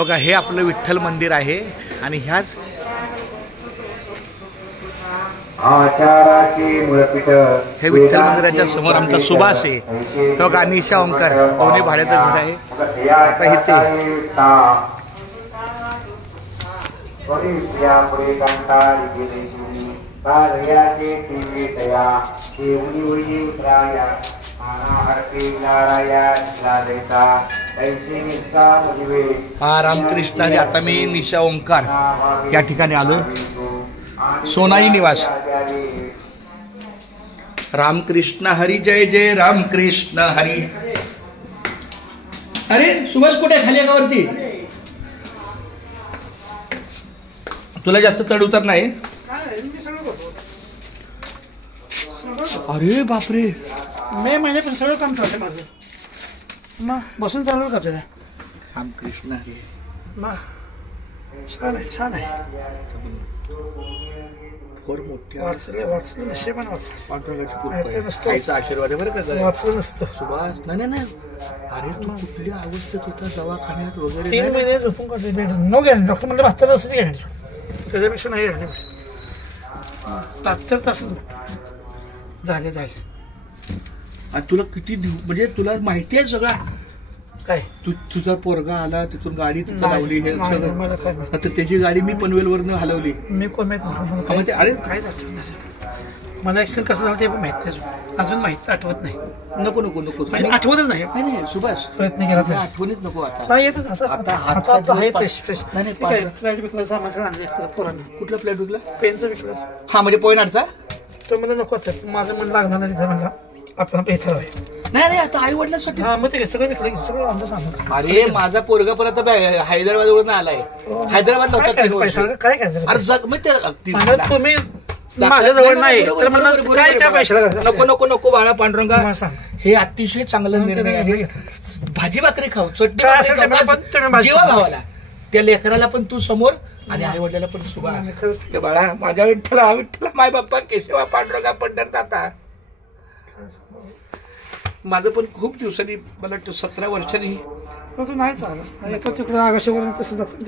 बघा हे आपलं विठ्ठल मंदिर आहे आणि ह्याच हे विठ्ठल मंदिराच्या समोर आमचा सुभाष आहे. बघा निशा ओंकार दोन्ही भाड्याचं घर आहे. आता इथे हा रामकृष्ण हरी. आता मी निशा ओंकार या ठिकाणी आलो. सोनाई निवास. रामकृष्ण हरी जय जय रामकृष्ण हरी. अरे सुभाष कुठे खाली का वरती? तुला जास्त चढ उतर नाही. अरे बापरे मे महिन्यापासून सगळं काम चाललंय माझं. मग बसून चालू का आपल्याला? रामकृष्ण हरी. मग छान आहे छान आहे. फोर मोठ्या वाचलं नशेबाने वाचलं. आशीर्वाद बरं का. वाचलं नसतं सुभाष. नाही नाही. अरे तू कुठल्या अवस्थेत होता दवाखान्यात वगैरे? 3 महिने झोपून काढले बेड. No guarantee. डॉक्टर म्हणलं 72 तासाची गॅरंटी. त्याच्यापेक्षा नाही गॅरंटी. 72 तासच झाले. आणि तुला किती म्हणजे तुला माहिती आहे सगळं काय? तुझा पोरगा आला तिथून गाडी तिथं लावली हे सगळं. मला काय माहिती. आता त्याची गाडी मी पनवेलवरनं हलवली. मी कोण माहिती. अरे काय झालं मला ऍक्सिडेंट कसं झालं ते पण माहित नाही. अजून माहित आठवत नाही. नको नको नको. आठवतच नाही. नाही सुभाष प्रयत्न केला तर आठवणीच नको. आता नाही येतच. आता आहे फ्रेश. नाही फ्लाईट विकला सामान सगळं आणलं पोरांनी. कुठला फ्लॅट विकला? पेनचं विकलं. हा म्हणजे पोयनाडचा. तो मला नको होतं. माझं मन लागणार नाही तिथं. म्हणला आपण इथं आहे. नाही आता आई वडिलांसाठी. हा मग ते सगळं विकलं. सगळं आमचं सांगा. अरे माझा पोरगा परत हैदराबाद वरून आलाय. हैदराबाद पैसा काय काय अरे जग मग तुम्ही माझ्या जवळ नाही काय त्या पैशाला नको नको नको बाळा पांडुरंगा. सांग. हे अतिशय चांगला निर्णय आहे. भाजी भाकरी खाऊ चटणी काय असेल ते जीवा भावाला त्या लेकराला पण तू समोर आणि आई वडिलाला पण सुभाष. बाळा माझ्या विठ्ठला माय बाप्पा केशवा पांडुरंगा पंढर जाता. माझं पण खूप दिवसांनी मला 17 वर्षांनी तू नाही चालत. तिकडे आकाशावर तसं जातो.